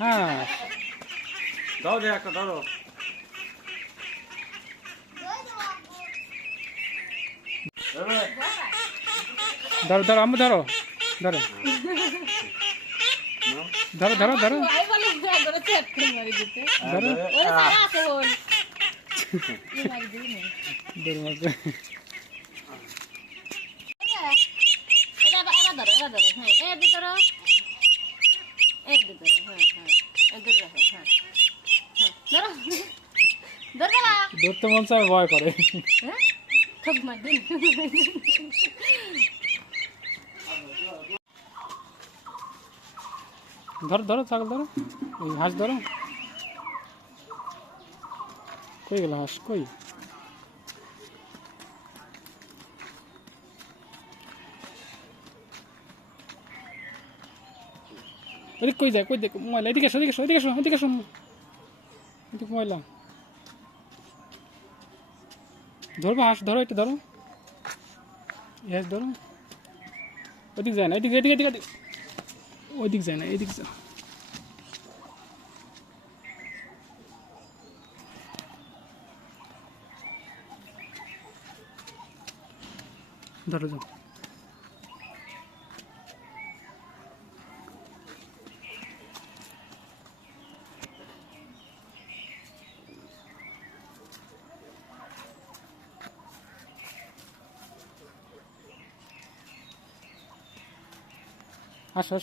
হ্যাঁ দাও দে একটা ধরো। ধরো ধরো আম্মু ধরো ধরো ধরো ধরো ধরো আই বলে ধরে চেট করে মারি দিতে ধরো ওরে সারা আছে হল এই মারি দিই না ধরো মারবে। এরা ধরো হ্যাঁ এ দি ধরো এ দি ধরো হ্যাঁ এ ধরো হ্যাঁ ধরো ধরো না ধরতে মন চায় ভয় করে। হ্যাঁ খুব মার দিন ধরো ধরো ছাগল ধরো এই হাঁস ধরো কই গেল হাঁস কই এদিকে কই যায় কই দেখ ময়লা এদিকে এসো এদিকে এসো এদিকে এসো এদিকে এসো এদিকে ময়লা ধরবো হাঁস ধরো একটু ধরো হাঁস ধরো ওদিক যায় না এদিকে এদিকে এদিকে ওইদিক যায় না এদিক যা ধরো যাও আসো